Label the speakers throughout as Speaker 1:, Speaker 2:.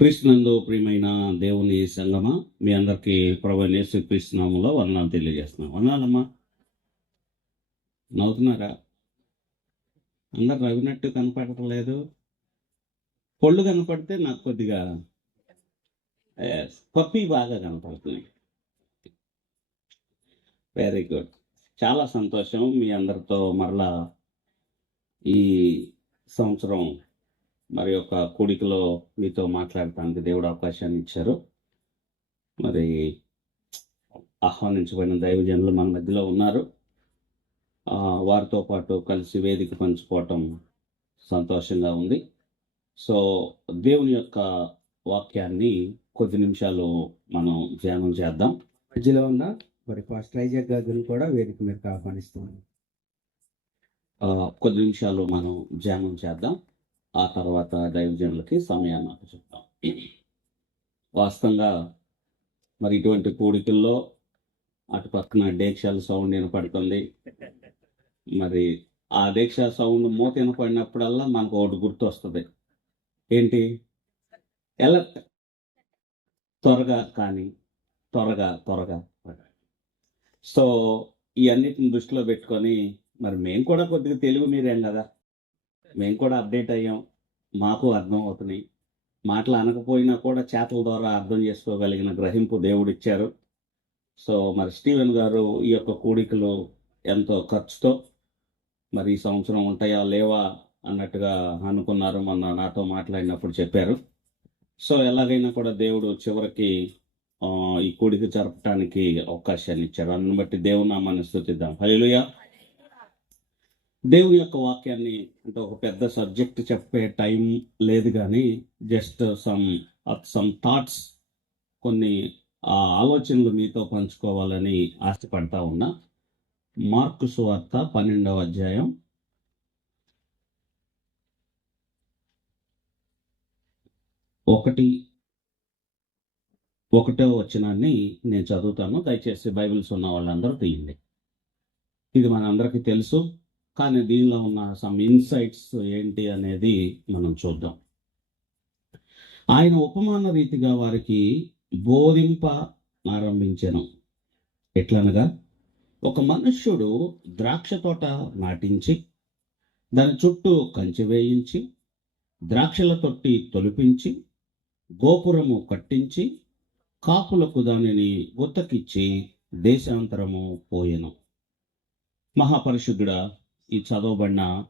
Speaker 1: క్రీస్తునందు ప్రియమైన దేవుని సంగమ మీ అందరికీ ప్రభు యేసు క్రీస్తునామంలో వందనాలు తెలియజేస్తున్నాం. వందనాలమ్మా. నవ్వుతున్నారా? అందరు రవినట్టు కనపడటం లేదు. పొళ్ళు కనపడితే నాకు కొద్దిగా పప్పి బాగా కనపడుతుంది వెరీ గుడ్ చాలా సంతోషం మీ అందరితో మరలా ఈ సంవత్సరం మరి ఒక కూడికలో మీతో మాట్లాడటానికి దేవుడు అవకాశాన్ని ఇచ్చారు. మరి ఆహ్వానించబడిన దైవజనులు మన మధ్యలో ఉన్నారు. వారితో పాటు కలిసి వేదిక పంచుకోవటం సంతోషంగా ఉంది. సో దేవుని యొక్క వాక్యాన్ని కొద్ది నిమిషాలు మనం ధ్యానం చేద్దాం.
Speaker 2: మధ్యలో ఉన్న మరి గారిని కూడా వేదిక మీద ఆహ్వానిస్తున్నాను.
Speaker 1: కొద్ది నిమిషాలు మనం ధ్యానం చేద్దాం. ఆ తర్వాత దైవజనులకి సమయాన్ని చెప్తాం వాస్తవంగా మరి ఇటువంటి కూడికల్లో అటు పక్కన డేక్షాల సౌండ్ వినపడుతుంది. మరి ఆ దీక్ష సౌండ్ మూత వినపడినప్పుడల్లా మనకు ఒకటి గుర్తు వస్తుంది ఏంటి? ఎలర్ట్ త్వరగా కానీ త్వరగా త్వరగా. సో ఈ అన్నిటిని దృష్టిలో పెట్టుకొని మరి మేము కూడా కొద్దిగా తెలుగు మీరేం కదా? మేము కూడా అప్డేట్ అయ్యాం. మాకు అర్థం అవుతున్నాయి. మాటలు అనకపోయినా కూడా చేతల ద్వారా అర్థం చేసుకోగలిగిన గ్రహింపు దేవుడు ఇచ్చారు. సో మరి స్టీవెన్ గారు ఈ యొక్క కూడికలు ఎంతో ఖర్చుతో మరి ఈ సంవత్సరం ఉంటాయా లేవా అన్నట్టుగా అనుకున్నారు. మొన్న నాతో మాట్లాడినప్పుడు చెప్పారు. సో ఎలాగైనా కూడా దేవుడు చివరికి ఈ కూడిక జరపడానికి అవకాశాన్ని ఇచ్చారు. అందుని బట్టి దేవుని నామాన్ని స్థుతిద్దాం. హలో దేవుని యొక్క వాక్యాన్ని అంటే ఒక పెద్ద సబ్జెక్ట్ చెప్పే టైం లేదు కానీ జస్ట్ సమ్ సమ్ థాట్స్ కొన్ని ఆ ఆలోచనలు మీతో పంచుకోవాలని ఆశపడతా ఉన్నా. మార్కు సువార్త పన్నెండవ అధ్యాయం. ఒకటి ఒకటో వచనాన్ని నేను చదువుతాను. దయచేసి బైబిల్స్ ఉన్న వాళ్ళందరూ తీయండి. ఇది మనందరికీ తెలుసు. కానీ దీనిలో ఉన్న సమ్ ఇన్సైట్స్ ఏంటి అనేది మనం చూద్దాం. ఆయన ఉపమాన రీతిగా వారికి బోధింప ఆరంభించను. ఎట్లనగా? ఒక మనుష్యుడు ద్రాక్ష తోట నాటించి దాని చుట్టూ కంచె వేయించి ద్రాక్షల తొట్టి తొలిపించి గోపురము కట్టించి కాపులకు దానిని గుత్తకిచ్చి దేశాంతరము పోయెను. మహాపరిశుద్ధుడా ఈ చదవబడిన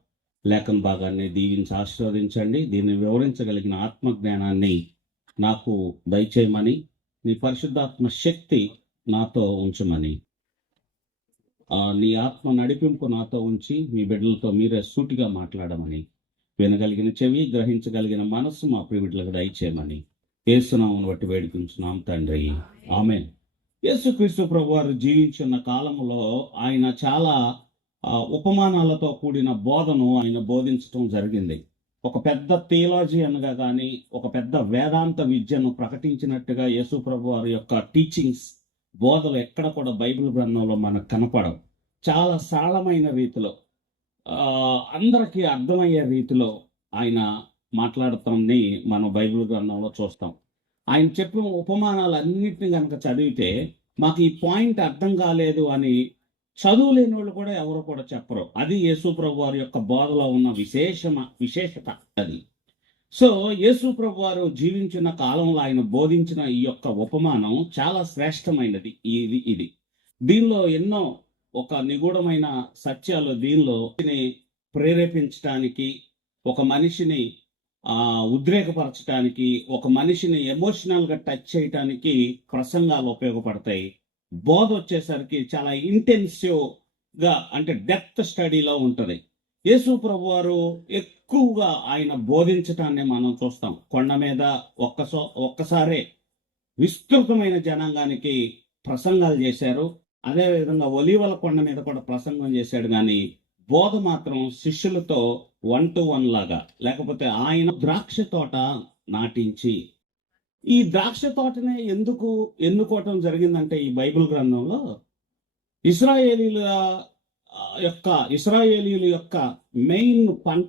Speaker 1: లేఖన భాగాన్ని దీవించి ఆశీర్వదించండి. దీన్ని వివరించగలిగిన ఆత్మ జ్ఞానాన్ని నాకు దయచేయమని నీ పరిశుద్ధాత్మ శక్తి నాతో ఉంచమని. ఆ, నీ ఆత్మ నడిపింపు నాతో ఉంచి మీ బిడ్డలతో మీరే సూటిగా మాట్లాడమని వినగలిగిన చెవి గ్రహించగలిగిన మనస్సు మా ప్రియుడిలకు దయచేయమని. ఏసునామను బట్టి వేడుకుంటున్నాం తండ్రి. ఆమె యేసుక్రీస్తు ప్రభు వారు జీవించిన కాలంలో ఆయన చాలా ఉపమానాలతో కూడిన బోధను ఆయన బోధించడం జరిగింది. ఒక పెద్ద థియాలజీ అనగా కానీ ఒక పెద్ద వేదాంత విద్యను ప్రకటించినట్టుగా యేసు ప్రభు వారి యొక్క టీచింగ్స్ బోధలు ఎక్కడ కూడా బైబిల్ గ్రంథంలో మనకు కనపడవు. చాలా సరళమైన రీతిలో అందరికీ అర్థమయ్యే రీతిలో ఆయన మాట్లాడతాన్ని మనం బైబిల్ గ్రంథంలో చూస్తాం. ఆయన చెప్పిన ఉపమానాలు అన్నింటిని కనుక చదివితే మాకు ఈ పాయింట్ అర్థం కాలేదు అని చదువు లేని వాళ్ళు కూడా ఎవరు కూడా చెప్పరు. అది యేసు ప్రభు వారి యొక్క బోధలో ఉన్న విశేషమ విశేషత అది. సో యేసు ప్రభు వారు జీవించిన కాలంలో ఆయన బోధించిన ఈ యొక్క ఉపమానం చాలా శ్రేష్టమైనది. ఇది ఇది. దీనిలో ఎన్నో ఒక నిగూఢమైన సత్యాలు దీనిలో ప్రేరేపించడానికి ఒక మనిషిని ఆ ఉద్రేకపరచడానికి ఒక మనిషిని ఎమోషనల్గా టచ్ చేయటానికి ప్రసంగాలు ఉపయోగపడతాయి. బోధ వచ్చేసరికి చాలా ఇంటెన్సివ్గా అంటే డెప్త్ స్టడీలో ఉంటుంది. యేసు ప్రభు వారు ఎక్కువగా ఆయన బోధించటాన్ని మనం చూస్తాం. కొండ మీద ఒక్కసో ఒక్కసారే విస్తృతమైన జనాంగానికి ప్రసంగాలు చేశారు. అదే విధంగా కొండ మీద కూడా ప్రసంగం చేశాడు. కానీ బోధ మాత్రం శిష్యులతో వన్ టు వన్ లాగా లేకపోతే ఆయన ద్రాక్ష తోట నాటించి ఈ ద్రాక్ష తోటనే ఎందుకు ఎన్నుకోవటం జరిగిందంటే ఈ బైబిల్ గ్రంథంలో ఇస్రాయేలీల యొక్క ఇస్రాయేలీల యొక్క మెయిన్ పంట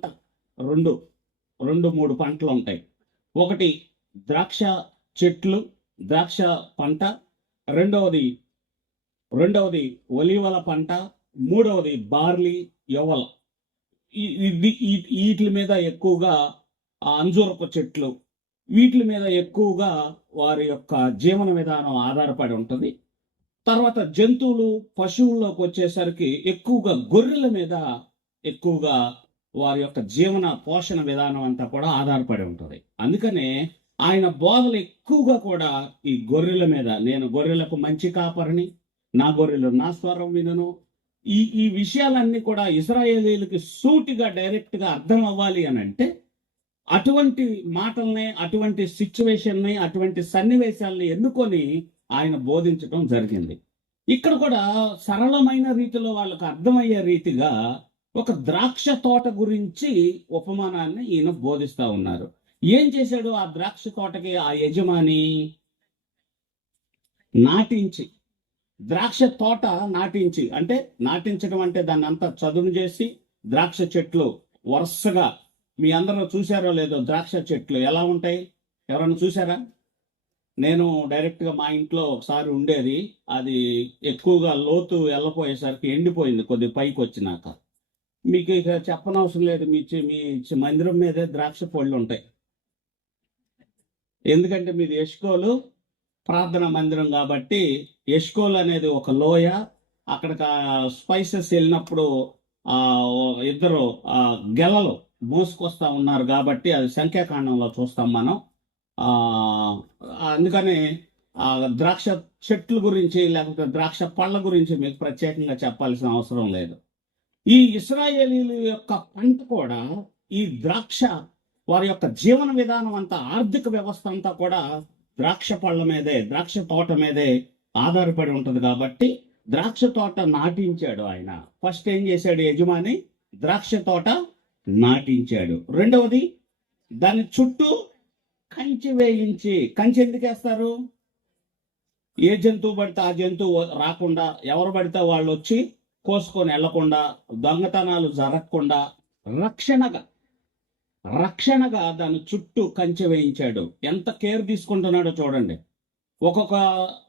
Speaker 1: రెండు రెండు మూడు పంటలు ఉంటాయి. ఒకటి ద్రాక్ష చెట్లు ద్రాక్ష పంట రెండవది రెండవది ఒలివల పంట మూడవది బార్లీ యవల. ఇది వీటి మీద ఎక్కువగా ఆ అంజూరపు చెట్లు వీటి మీద ఎక్కువగా వారి యొక్క జీవన విధానం ఆధారపడి ఉంటుంది. తర్వాత జంతువులు పశువుల్లోకి వచ్చేసరికి ఎక్కువగా గొర్రెల మీద ఎక్కువగా వారి యొక్క జీవన పోషణ విధానం అంతా కూడా ఆధారపడి ఉంటుంది. అందుకనే ఆయన బోధలు ఎక్కువగా కూడా ఈ గొర్రెల మీద నేను గొర్రెలకు మంచి కాపరిని నా గొర్రెలు నా స్వరం వినను ఈ ఈ విషయాలన్నీ కూడా ఇస్రాయేలీలకి సూటిగా డైరెక్ట్గా అర్థం అవ్వాలి అని అంటే అటువంటి మాటల్ని అటువంటి సిచ్యువేషన్ని అటువంటి సన్నివేశాలని ఎన్నుకొని ఆయన బోధించడం జరిగింది. ఇక్కడ కూడా సరళమైన రీతిలో వాళ్ళకు అర్థమయ్యే రీతిగా ఒక ద్రాక్ష తోట గురించి ఉపమానాన్ని ఈయన బోధిస్తా ఉన్నారు. ఏం చేశాడు ఆ ద్రాక్ష తోటకి ఆ యజమాని? నాటించి. ద్రాక్ష తోట నాటించి. అంటే నాటించడం అంటే దాన్ని అంతా చదును చేసి ద్రాక్ష చెట్లు వరుసగా మీ అందరూ చూశారో లేదో ద్రాక్ష చెట్లు ఎలా ఉంటాయి? ఎవరైనా చూసారా నేను డైరెక్ట్గా మా ఇంట్లో ఒకసారి ఉండేది. అది ఎక్కువగా లోతు వెళ్ళపోయేసరికి ఎండిపోయింది కొద్ది పైకి వచ్చినాక. మీకు ఇక చెప్పనవసరం లేదు. మీ మీ మందిరం మీదే ద్రాక్ష పళ్ళు ఉంటాయి. ఎందుకంటే మీది ఎష్కోలు ప్రార్థన మందిరం కాబట్టి యష్కోలు అనేది ఒక లోయ. అక్కడ స్పైసెస్ వెళ్ళినప్పుడు ఇద్దరు ఆ గెలలు. మోసుకొస్తా ఉన్నారు కాబట్టి అది సంఖ్యాకాండంలో చూస్తాం మనం. అందుకని ద్రాక్ష చెట్ల గురించి లేకపోతే ద్రాక్ష పళ్ళ గురించి మీకు ప్రత్యేకంగా చెప్పాల్సిన అవసరం లేదు. ఈ ఇస్రాయేలీల యొక్క పంట కూడా ఈ ద్రాక్ష వారి యొక్క జీవన విధానం అంతా ఆర్థిక వ్యవస్థ అంతా కూడా ద్రాక్ష పళ్ళ మీదే ద్రాక్ష తోట మీదే ఆధారపడి ఉంటుంది కాబట్టి ద్రాక్ష తోట నాటించాడు ఆయన. ఫస్ట్ ఏం చేశాడు యజమాని? ద్రాక్ష తోట నాటించాడు. రెండవది దాని చుట్టూ కంచి వేయించి కంచి ఎందుకు వేస్తారు? ఏ జంతువు పడితే ఆ జంతువు రాకుండా ఎవరు పడితే వాళ్ళు వచ్చి కోసుకొని వెళ్ళకుండా దొంగతనాలు జరగకుండా రక్షణగా రక్షణగా దాని చుట్టూ కంచె వేయించాడు. ఎంత కేర్ తీసుకుంటున్నాడో చూడండి. ఒక్కొక్క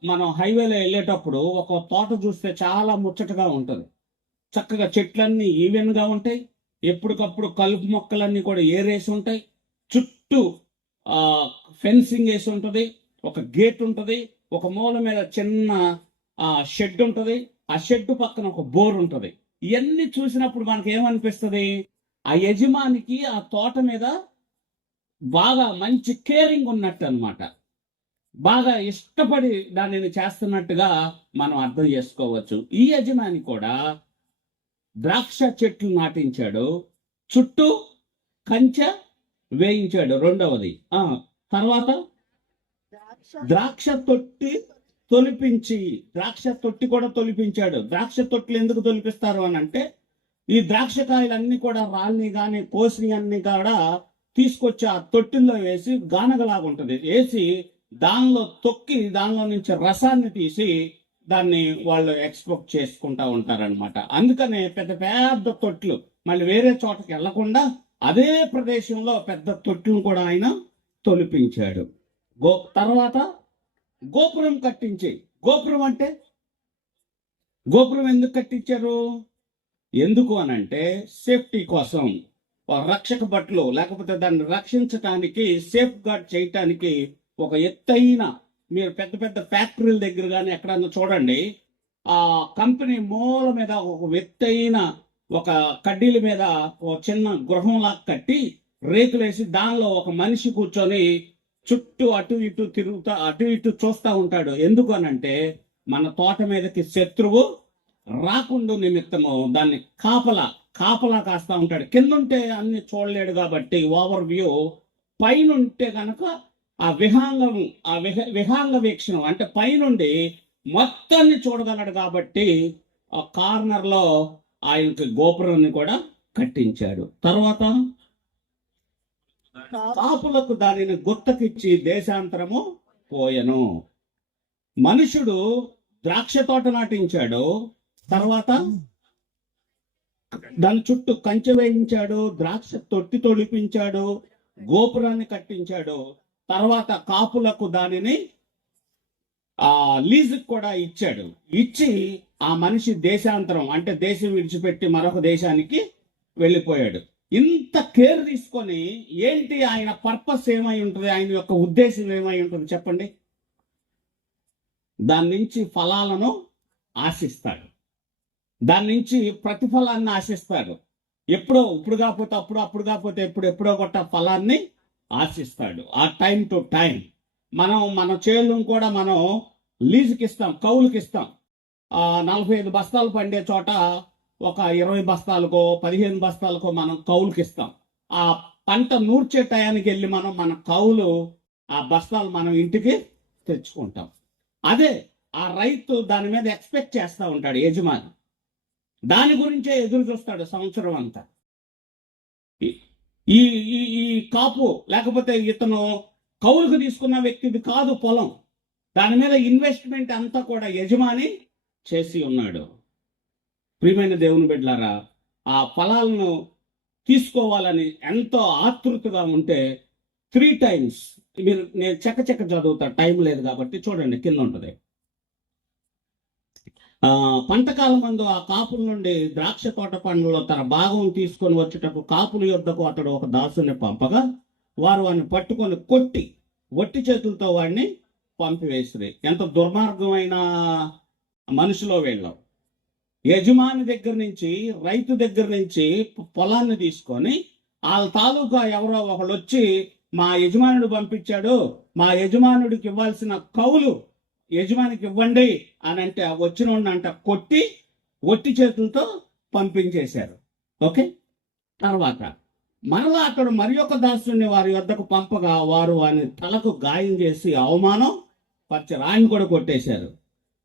Speaker 1: మనం హైవేలో వెళ్ళేటప్పుడు ఒక తోట చూస్తే చాలా ముచ్చటగా ఉంటుంది. చక్కగా చెట్లన్నీ ఈవెన్గా ఉంటాయి. ఎప్పటికప్పుడు కలుపు మొక్కలన్నీ కూడా ఏరేసి ఉంటాయి. చుట్టూ ఫెన్సింగ్ వేసి ఉంటుంది. ఒక గేట్ ఉంటుంది. ఒక మూల మీద చిన్న ఆ షెడ్ ఉంటుంది. ఆ షెడ్ పక్కన ఒక బోర్ ఉంటుంది. ఇవన్నీ చూసినప్పుడు మనకి ఏమనిపిస్తుంది ఆ యజమానికి ఆ తోట మీద బాగా మంచి కేరింగ్ ఉన్నట్టు అనమాట బాగా ఇష్టపడి దానిని చేస్తున్నట్టుగా మనం అర్థం చేసుకోవచ్చు. ఈ యజమాని కూడా ద్రాక్ష చెట్లు నాటించాడు చుట్టూ కంచె వేయించాడు రెండవది. ఆ తర్వాత ద్రాక్ష తొట్టి తొలిపించి ద్రాక్ష తొట్టి కూడా తొలిపించాడు. ద్రాక్ష తొట్లు ఎందుకు తొలిపిస్తారు అని అంటే ఈ ద్రాక్ష కాయలన్నీ కూడా రాళ్ళని కానీ కోసిని అన్ని కూడా తీసుకొచ్చి ఆ తొట్టిల్లో వేసి గానగలాగా ఉంటుంది. వేసి దానిలో తొక్కి దానిలో నుంచి రసాన్ని తీసి దాన్ని వాళ్ళు ఎక్స్పోర్ట్ చేసుకుంటా ఉంటారనమాట అందుకనే పెద్ద పెద్ద తొట్లు మళ్ళీ వేరే చోటకి వెళ్ళకుండా అదే ప్రదేశంలో పెద్ద తొట్టును కూడా ఆయన తొలిపించాడు. గో తర్వాత గోపురం కట్టించి గోపురం అంటే? గోపురం ఎందుకు కట్టించారు? ఎందుకు అనంటే సేఫ్టీ కోసం. రక్షక బట్టలు లేకపోతే దాన్ని రక్షించటానికి సేఫ్ గార్డ్ చేయటానికి ఒక ఎత్తైన మీరు పెద్ద పెద్ద ఫ్యాక్టరీల దగ్గర కానీ ఎక్కడన్నా చూడండి ఆ కంపెనీ మూల మీద ఒక ఎత్తైన ఒక కడ్డీల మీద ఒక చిన్న గృహంలా కట్టి రేకులేసి దానిలో ఒక మనిషి కూర్చొని చుట్టూ అటు ఇటు తిరుగుతా అటు ఇటు చూస్తూ ఉంటాడు. ఎందుకు అనంటే మన తోట మీదకి శత్రువు రాకుండా నిమిత్తము దాన్ని కాపలా కాపలా కాస్తా ఉంటాడు. కింద ఉంటే అన్ని చూడలేడు కాబట్టి ఓవర్ వ్యూ. పైన ఉంటే కనుక ఆ విహాంగం ఆ విహ విహాంగ వీక్షణం అంటే పైనుండి మొత్తాన్ని చూడగలడు కాబట్టి ఆ కార్నర్లో ఆయనకి గోపురాన్ని కూడా కట్టించాడు. తర్వాత కాపులకు దానిని గుత్తకిచ్చి దేశాంతరము పోయెను. మనుషుడు ద్రాక్ష తోట నాటించాడు. తర్వాత దాని చుట్టూ కంచె వేయించాడు ద్రాక్ష తొట్టి తొలిపించాడు గోపురాన్ని కట్టించాడు. తర్వాత కాపులకు దానిని ఆ లీజుకు కూడా ఇచ్చాడు. ఇచ్చి ఆ మనిషి దేశాంతరం అంటే దేశం విడిచిపెట్టి మరొక దేశానికి వెళ్ళిపోయాడు. ఇంత కేర్ తీసుకొని ఏంటి ఆయన పర్పస్ ఏమై ఉంటుంది? ఆయన యొక్క ఉద్దేశం ఏమై ఉంటుంది చెప్పండి? దాని నుంచి ఫలాలను ఆశిస్తాడు. దాని నుంచి ప్రతిఫలాన్ని ఆశిస్తాడు. ఎప్పుడో ఇప్పుడు కాకపోతే అప్పుడు అప్పుడు కాకపోతే ఎప్పుడు ఎప్పుడో కొట్ట ఫలాన్ని ఆశిస్తాడు. ఆ టైం టు టైం మనం మన చేలను కూడా మనం లీజుకి ఇస్తాం కౌలుకి ఇస్తాం ఆ నలభై ఐదు బస్తాలు పండే చోట ఒక ఇరవై బస్తాలకో పదిహేను బస్తాలకో మనం కౌలుకి ఇస్తాం ఆ పంట నూర్చే టయానికి వెళ్ళి మనం మన కౌలు ఆ బస్తాలు మనం ఇంటికి తెచ్చుకుంటాం. అదే ఆ రైతు దాని మీద ఎక్స్పెక్ట్ చేస్తూ ఉంటాడు యజమాని. దాని గురించే ఎదురు చూస్తాడు సంవత్సరం అంతా. ఈ ఈ ఈ కాపు లేకపోతే ఇతను కౌలుకు తీసుకున్న వ్యక్తిది కాదు పొలం. దాని మీద ఇన్వెస్ట్మెంట్ అంతా కూడా యజమాని చేసి ఉన్నాడు. ప్రియమైన దేవుని బిడ్డలారా ఆ ఫలాలను తీసుకోవాలని ఎంతో ఆతృతగా ఉంటే త్రీ టైమ్స్ మీరు నేను చెక్క చెక్క చదువుతా టైం లేదు కాబట్టి చూడండి కింద ఉంటుంది. పంటకాలం ముందు ఆ కాపుల నుండి ద్రాక్ష తోట పండ్లలో తన భాగం తీసుకొని వచ్చేటప్పుడు కాపుల యొద్దకు అతడు ఒక దాసుని పంపగా వారు వాడిని పట్టుకొని కొట్టి ఒట్టి చేతులతో వాడిని పంపివేసింది ఎంత దుర్మార్గమైన మనుషులో వీళ్ళం. యజమాని దగ్గర నుంచి రైతు దగ్గర నుంచి పొలాన్ని తీసుకొని వాళ్ళ తాలూకా ఎవరో ఒకళ్ళు వచ్చి మా యజమానుడు పంపించాడు మా యజమానుడికి ఇవ్వాల్సిన కౌలు యజమానికి ఇవ్వండి అని అంటే వచ్చిన అంట కొట్టి ఒట్టి చేతులతో పంపించేశారు. ఓకే? తర్వాత మరలా అతడు మరి ఒక దాసుని వారి వద్దకు పంపగా వారు వాని తలకు గాయం చేసి అవమానం పచ్చ రాయిని కూడా కొట్టేశారు.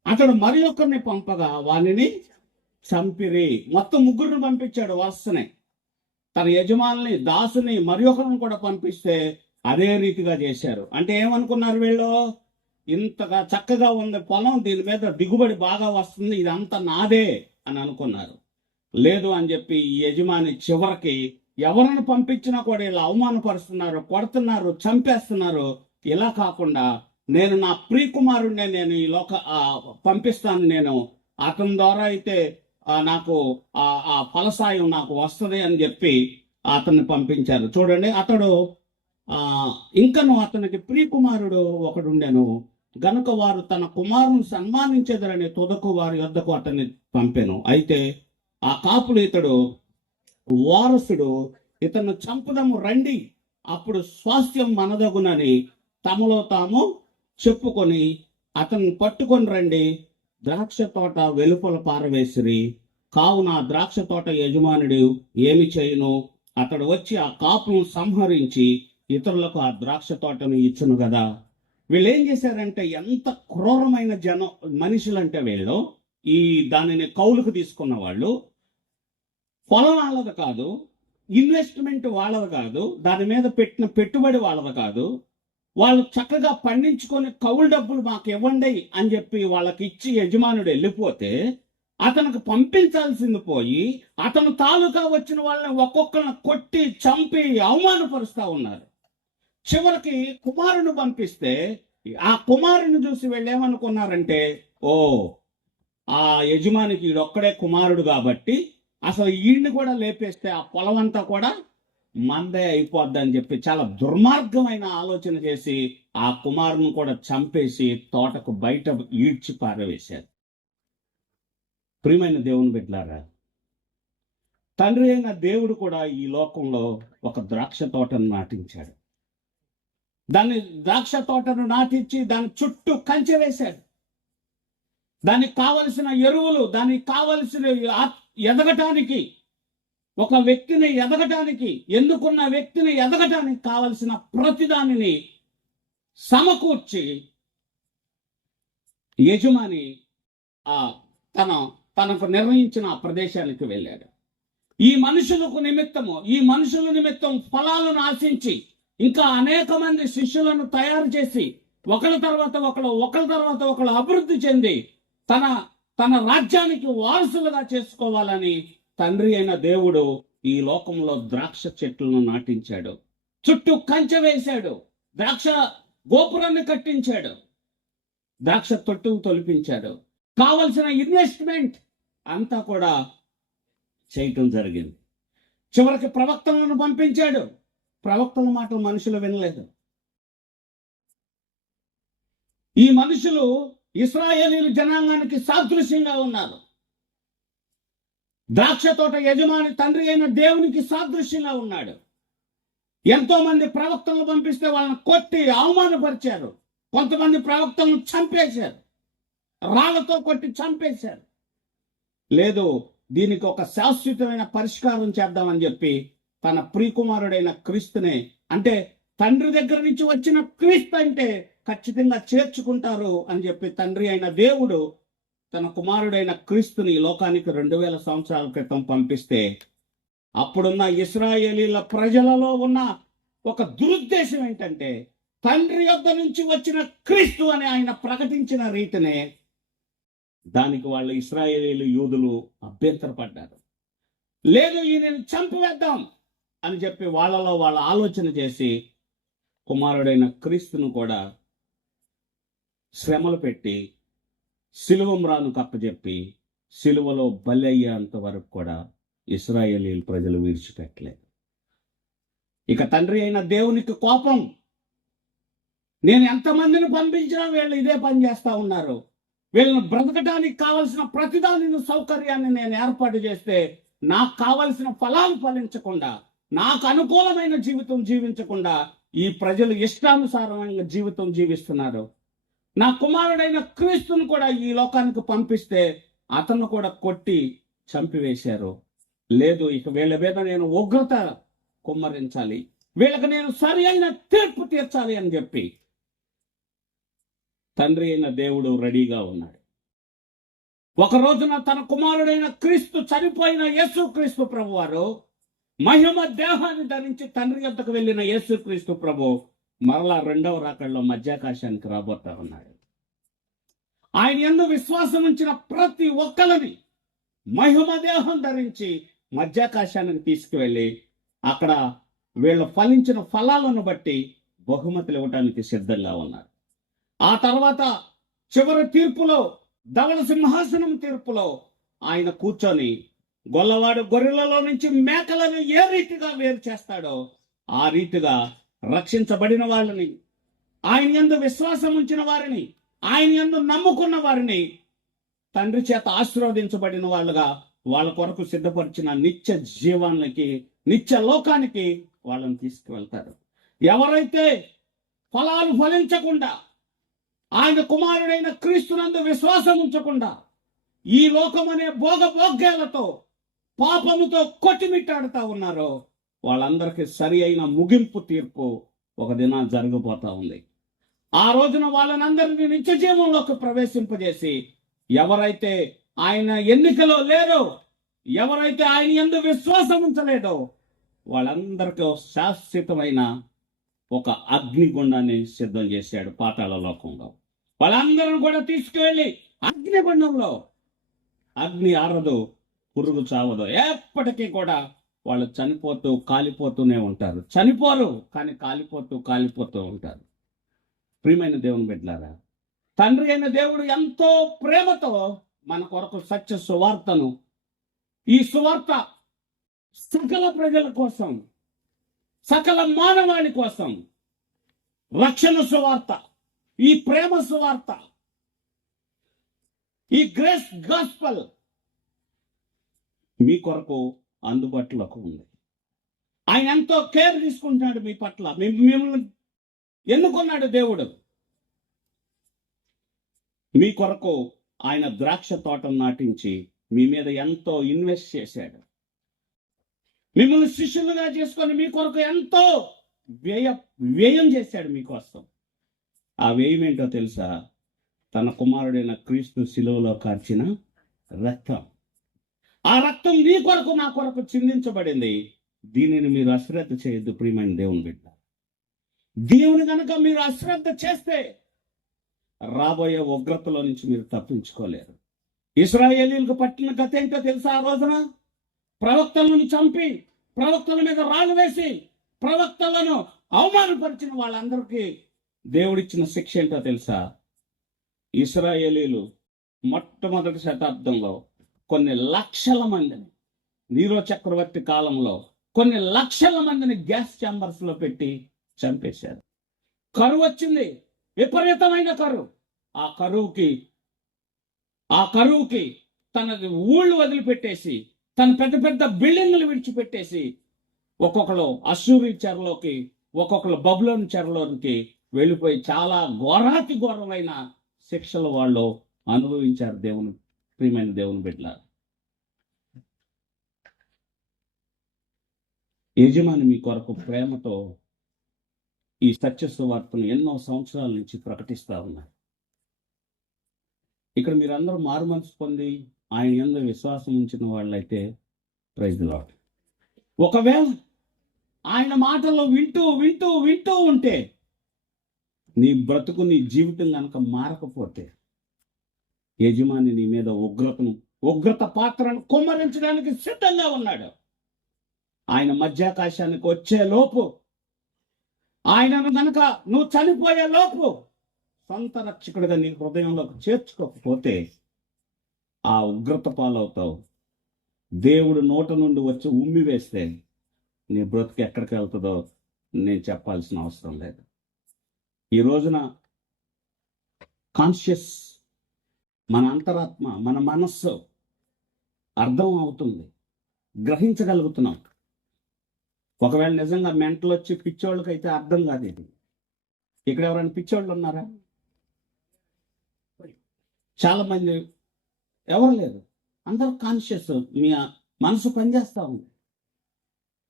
Speaker 1: అతడు మరి ఒకరిని పంపగా వానిని చంపిరి. మొత్తం ముగ్గురిని పంపించాడు వరుసనే తన యజమానుని దాసుని మరి ఒకరిని కూడా పంపిస్తే అదే రీతిగా చేశారు. అంటే ఏమనుకున్నారు వీళ్ళు? ఇంతగా చక్కగా ఉంది పొలం దీని మీద దిగుబడి బాగా వస్తుంది ఇదంతా నాదే అని అనుకున్నారు. లేదు అని చెప్పి ఈ యజమాని చివరికి ఎవరిని పంపించినా కూడా ఇలా అవమానపరుస్తున్నారు కొడుతున్నారు చంపేస్తున్నారు. ఇలా కాకుండా నేను నా ప్రియకుమారుడినే నేను ఈ లోక పంపిస్తాను నేను. అతని ద్వారా అయితే నాకు ఆ ఆ ఫలసాయం నాకు వస్తుంది అని చెప్పి అతన్ని పంపించారు. చూడండి అతడు ఇంకను అతనికి ప్రియకుమారుడు ఒకడుండెను. గనుక వారు తన కుమారుని సన్మానించేదరని తుదకు వారి వద్దకు అతన్ని పంపాను. అయితే ఆ కాపులు ఇతడు వారసుడు ఇతను చంపుదము రండి అప్పుడు స్వాస్థ్యం మనదగునని తమలో తాము చెప్పుకొని అతన్ని పట్టుకొని రండి ద్రాక్ష తోట వెలుపల పారవేసిరి. కావున ద్రాక్ష తోట యజమానుడు ఏమి చేయను? అతడు వచ్చి ఆ కాపును సంహరించి ఇతరులకు ఆ ద్రాక్ష తోటను ఇచ్చును కదా వీళ్ళు ఏం చేశారంటే ఎంత క్రూరమైన జనం మనుషులంటే వీళ్ళు ఈ దానిని కౌలుకు తీసుకున్న వాళ్ళు పొలం వాళ్ళది కాదు ఇన్వెస్ట్మెంట్ వాళ్ళది కాదు దాని మీద పెట్టిన పెట్టుబడి వాళ్ళది కాదు వాళ్ళు చక్కగా పండించుకొని కౌలు డబ్బులు మాకు ఇవ్వండి అని చెప్పి వాళ్ళకి ఇచ్చి యజమానుడు వెళ్ళిపోతే అతనికి పంపించాల్సింది పోయి అతను తాలూకా వచ్చిన వాళ్ళని ఒక్కొక్కరిని కొట్టి చంపి అవమానపరుస్తూ ఉన్నారు. చివరికి కుమారుని పంపిస్తే ఆ కుమారుని చూసి వెళ్ళేమనుకున్నారంటే ఓ ఆ యజమానికి ఈడొక్కడే కుమారుడు కాబట్టి అసలు ఈయన్ని కూడా లేపేస్తే ఆ పొలం అంతా కూడా మందే అయిపోద్ది అని చెప్పి చాలా దుర్మార్గమైన ఆలోచన చేసి ఆ కుమారుని కూడా చంపేసి తోటకు బయట ఈడ్చి పారవేశారు. ప్రియమైన దేవుని బిడ్డలారా తండ్రి అయిన దేవుడు కూడా ఈ లోకంలో ఒక ద్రాక్ష తోటను నాటించాడు. దాన్ని ద్రాక్ష తోటను నాటించి దాని చుట్టూ కంచె వేశాడు. దానికి కావలసిన ఎరువులు దానికి కావలసిన ఎదగటానికి ఒక వ్యక్తిని ఎదగటానికి ఎందుకున్న వ్యక్తిని ఎదగటానికి కావలసిన ప్రతిదానిని సమకూర్చి యజమాని ఆ తన తనకు నిర్ణయించిన ఆ ప్రదేశానికి వెళ్ళాడు. ఈ మనుషులకు నిమిత్తము ఈ మనుషుల నిమిత్తం ఫలాలను ఆశించి ఇంకా అనేక మంది శిష్యులను తయారు చేసి ఒకళ్ళ తర్వాత ఒకళ్ళు ఒకళ్ళ తర్వాత ఒకళ్ళు అభివృద్ధి చెంది తన తన రాజ్యానికి వారసులుగా చేసుకోవాలని తండ్రి అయిన దేవుడు ఈ లోకంలో ద్రాక్ష చెట్లను నాటించాడు. చుట్టూ కంచె వేశాడు. ద్రాక్ష గోపురాన్ని కట్టించాడు. ద్రాక్ష తొట్టును తొలిపించాడు. కావలసిన ఇన్వెస్ట్మెంట్ అంతా కూడా చేయటం జరిగింది. చివరికి ప్రవక్తలను పంపించాడు. ప్రవక్తల మాటలు మనుషులు వినలేదు. ఈ మనుషులు ఇస్రాయేలీలు జనాంగానికి సాదృశ్యంగా ఉన్నారు. ద్రాక్ష తోట యజమాని తండ్రి అయిన దేవునికి సాదృశ్యంగా ఉన్నాడు. ఎంతో మంది ప్రవక్తలను పంపిస్తే వాళ్ళని కొట్టి అవమానపరిచారు. కొంతమంది ప్రవక్తలను చంపేశారు. రాళ్ళతో కొట్టి చంపేశారు. లేదు దీనికి ఒక శాశ్వతమైన పరిష్కారం చేద్దామని చెప్పి తన ప్రియకుమారుడైన క్రీస్తునే అంటే తండ్రి దగ్గర నుంచి వచ్చిన క్రీస్తు అంటే ఖచ్చితంగా చేర్చుకుంటారు అని చెప్పి తండ్రి అయిన దేవుడు తన కుమారుడైన క్రీస్తుని ఈ లోకానికి రెండు వేల సంవత్సరాల క్రితం పంపిస్తే అప్పుడున్న ఇస్రాయేలీల ప్రజలలో ఉన్న ఒక దురుద్దేశం ఏంటంటే తండ్రి యొద్ద నుంచి వచ్చిన క్రీస్తు అని ఆయన ప్రకటించిన రీతినే దానికి వాళ్ళు ఇస్రాయేలీలు యూదులు అభ్యంతరపడ్డారు. లేదు ఈయనని చంపివేద్దాం. అని చెప్పి వాళ్ళలో వాళ్ళ ఆలోచన చేసి కుమారుడైన క్రీస్తును కూడా శ్రమలు పెట్టి సిలువమ్రాను కప్పచెప్పి సిలువలో బలి అయ్యేంత వరకు కూడా ఇస్రాయేలీలు ప్రజలు విడిచిపెట్టలేదు. ఇక తండ్రి అయిన దేవునికి కోపం. నేను ఎంతమందిని పంపించినా వీళ్ళు ఇదే పని చేస్తా ఉన్నారు. వీళ్ళని బ్రతకడానికి కావలసిన ప్రతిదాని సౌకర్యాన్ని నేను ఏర్పాటు చేస్తే నాకు కావలసిన ఫలాలు ఫలించకుండా నాకు అనుకూలమైన జీవితం జీవించకుండా ఈ ప్రజలు ఇష్టానుసారమైన జీవితం జీవిస్తున్నారు. నా కుమారుడైన క్రీస్తును కూడా ఈ లోకానికి పంపిస్తే అతను కూడా కొట్టి చంపివేశారు. లేదు ఇక వీళ్ళ మీద నేను ఉగ్రత కుమ్మరించాలి. వీళ్ళకి నేను సరి అయిన తీర్పు తీర్చాలి అని చెప్పి తండ్రి అయిన దేవుడు రెడీగా ఉన్నాడు. ఒక రోజున తన కుమారుడైన క్రీస్తు చనిపోయిన యేసు క్రీస్తు ప్రభువారు మహిమ దేహాన్ని ధరించి తండ్రి యొక్కకు వెళ్ళిన యేసు క్రీస్తు ప్రభు మరలా రెండవ రాకడలో మధ్యాకాశానికి రాబోతా ఉన్నాడు. ఆయన ఎందు విశ్వాసం ఉంచిన ప్రతి ఒక్కరిని మహిమ దేహం ధరించి మధ్యాకాశానికి తీసుకువెళ్ళి అక్కడ వీళ్ళు ఫలించిన ఫలాలను బట్టి బహుమతులు ఇవ్వడానికి సిద్ధంగా ఉన్నారు. ఆ తర్వాత చివరి తీర్పులో ధవల సింహాసనం తీర్పులో ఆయన కూర్చొని గొల్లవాడు గొర్రెలలో నుంచి మేకలను ఏ రీతిగా వేరు చేస్తాడో ఆ రీతిగా రక్షించబడిన వాళ్ళని ఆయన యందు విశ్వాసం ఉంచిన వారిని ఆయన యందు నమ్ముకున్న వారిని తండ్రి చేత ఆశీర్వదించబడిన వాళ్ళుగా వాళ్ళ కొరకు సిద్ధపరిచిన నిత్య జీవానికి నిత్య లోకానికి వాళ్ళని తీసుకువెళ్తారు. ఎవరైతే ఫలాలు ఫలించకుండా ఆయన కుమారుడైన క్రీస్తునందు విశ్వాసం ఉంచకుండా ఈ లోకం అనే భోగభోగ్యాలతో పాపముతో కొట్టిమిట్టాడుతూ ఉన్నారో వాళ్ళందరికీ సరి అయిన ముగింపు తీర్పు ఒక దిన జరగబోతా ఉంది. ఆ రోజున వాళ్ళనందరినీ నిత్య జీవంలోకి ప్రవేశింపజేసి ఎవరైతే ఆయన ఎన్నికలో లేరో ఎవరైతే ఆయన ఎందు విశ్వాసం ఉంచలేదో వాళ్ళందరికీ శాశ్వతమైన ఒక అగ్నిగుండాన్ని సిద్ధం చేశాడు పాతాళ లోకంలో. వాళ్ళందరూ కూడా తీసుకువెళ్ళి అగ్నిగుండంలో అగ్ని ఆరదు పురుగు చావదు. ఎప్పటికీ కూడా వాళ్ళు చనిపోతూ కాలిపోతూనే ఉంటారు. చనిపోరు కానీ కాలిపోతూ కాలిపోతూ ఉంటారు. ప్రియమైన దేవుని బిడ్డలారా తండ్రి అయిన దేవుడు ఎంతో ప్రేమతో మన కొరకు సత్య సువార్తను ఈ సువార్త సకల ప్రజల కోసం సకల మానవాళి కోసం రక్షణ సువార్త ఈ ప్రేమ సువార్త ఈ గ్రేస్ గాస్పల్ మీ కొరకు అందుబాటులోకి ఉంది. ఆయన ఎంతో కేర్ తీసుకుంటున్నాడు మీ పట్ల. మిమ్మల్ని ఎన్నుకున్నాడు దేవుడు. మీ కొరకు ఆయన ద్రాక్ష తోటను నాటించి మీ మీద ఎంతో ఇన్వెస్ట్ చేశాడు. మిమ్మల్ని శిష్యులుగా చేసుకొని మీ కొరకు ఎంతో వ్యయ వ్యయం చేశాడు మీకోసం. ఆ వ్యయం ఏంటో తెలుసా? తన కుమారుడైన క్రీస్తు శిలువలో కార్చిన రక్తం. ఆ రక్తం నీ కొరకు నా కొరకు చిందించబడింది. దీనిని మీరు అశ్రద్ధ చేయొద్దు ప్రియమైన దేవుని బిడ్డ. దేవుని కనుక మీరు అశ్రద్ధ చేస్తే రాబోయే ఉగ్రతలో నుంచి మీరు తప్పించుకోలేరు. ఇస్రాయేలీలకు పట్టిన గత ఏంటో తెలుసా ఆ రోజున? ప్రవక్తలను చంపి ప్రవక్తల మీద రాళ్ళు వేసి ప్రవక్తలను అవమానపరిచిన వాళ్ళందరికీ దేవుడిచ్చిన శిక్ష ఏంటో తెలుసా? ఇస్రాయేలీలు మొట్టమొదటి శతాబ్దంలో కొన్ని లక్షల మందిని నీరో చక్రవర్తి కాలంలో కొన్ని లక్షల మందిని గ్యాస్ ఛాంబర్స్లో పెట్టి చంపేశారు. కరువు వచ్చింది. విపరీతమైన కరువు. ఆ కరువుకి ఆ కరువుకి తన ఊళ్ళు వదిలిపెట్టేసి తన పెద్ద పెద్ద బిల్డింగ్లు విడిచిపెట్టేసి ఒక్కొక్కరు అసూరి చెరలోకి ఒక్కొక్కరు బబులోని చెరలోనికి వెళ్ళిపోయి చాలా ఘోరాతి ఘోరమైన శిక్షలు వాళ్ళు అనుభవించారు దేవుని ప్రియమైన దేవుని బిడ్డ యజమాని మీ కొరకు ప్రేమతో ఈ సత్య సువార్తను ఎన్నో సంవత్సరాల నుంచి ప్రకటిస్తూ ఉన్నారు. ఇక్కడ మీరందరూ మారు మనసు పొంది ఆయన ఎందు విశ్వాసం ఉంచిన వాళ్ళైతే ప్రైజ్ లాడ్ ఒకవేళ ఆయన మాటలు వింటూ వింటూ వింటూ ఉంటే నీ బ్రతుకు నీ జీవితం కనుక మారకపోతే యజమాని నీ మీద ఉగ్రతను ఉగ్రత పాత్రను కుమ్మరించడానికి సిద్ధంగా ఉన్నాడు. ఆయన మధ్యాకాశానికి వచ్చే లోపు ఆయనను గనక నువ్వు చనిపోయే లోపు సొంత రక్షకుడిగా నీ హృదయంలోకి చేర్చుకోకపోతే ఆ ఉగ్రత పాలవుతావు. దేవుడు నోట నుండి వచ్చి ఉమ్మి వేస్తే నీ బ్రతుకు ఎక్కడికి వెళ్తుందో నేను చెప్పాల్సిన అవసరం లేదు. ఈ రోజున కాన్షియస్ మన అంతరాత్మ మన మనస్సు అర్థం అవుతుంది. గ్రహించగలుగుతున్నాం. ఒకవేళ నిజంగా మెంటలు వచ్చి పిచ్చోళ్ళకైతే అర్థం కాదు ఇది. ఇక్కడ ఎవరైనా పిచ్చోళ్ళు ఉన్నారా? చాలా మంది ఎవరు లేరు. అందరూ కాన్షియస్ మీ మనసు పనిచేస్తూ ఉంది.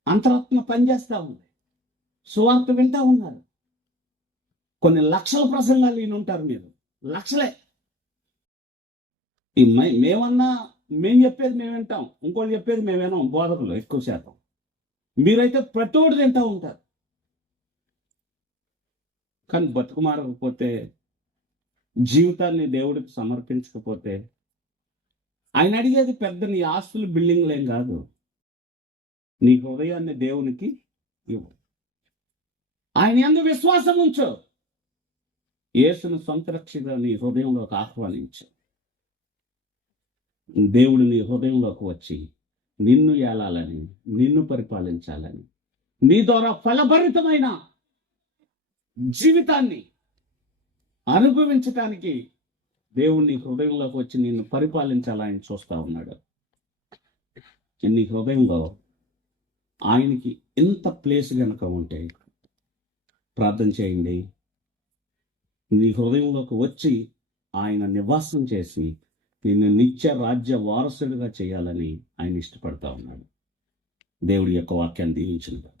Speaker 1: అంతరాత్మ పనిచేస్తూ ఉంది. సువార్త వింటా ఉన్నారు. కొన్ని లక్షల ప్రసంగాలు విని ఉంటారు మీరు. లక్షలే. ఈ మే- మేమన్నా మేము చెప్పేది మేము వింటాం. ఇంకోళ్ళు చెప్పేది మేము వినాం బోధకులు ఎక్కువ శాతం. మీరైతే ప్రతోడు తింటూ ఉంటారు. కానీ బతుకు మారకపోతే జీవితాన్ని దేవుడికి సమర్పించకపోతే ఆయన అడిగేది పెద్ద నీ ఆస్తులు బిల్డింగ్లు ఏం కాదు. నీ హృదయాన్ని దేవునికి ఇవ్వు. ఆయన ఎందు విశ్వాసం ఉంచు. యేసును సొంత రక్షగా నీ హృదయంలోకి ఆహ్వానించు. దేవుడు నీ హృదయంలోకి వచ్చి నిన్ను ఏలాలని నిన్ను పరిపాలించాలని నీ ద్వారా ఫలభరితమైన జీవితాన్ని అనుభవించటానికి దేవుడు నీ హృదయంలోకి వచ్చి నిన్ను పరిపాలించాలని చూస్తా ఉన్నాడు. నీ హృదయంలో ఆయనకి ఎంత ప్లేస్ కనుక ఉంటే ప్రార్థన చేయండి. నీ హృదయంలోకి వచ్చి ఆయన నివాసం చేసి నిన్ను నిత్య రాజ్య వారసుడిగా చేయాలని ఆయన ఇష్టపడతా ఉన్నాడు. దేవుడి యొక్క వాక్యాన్ని దీవించిన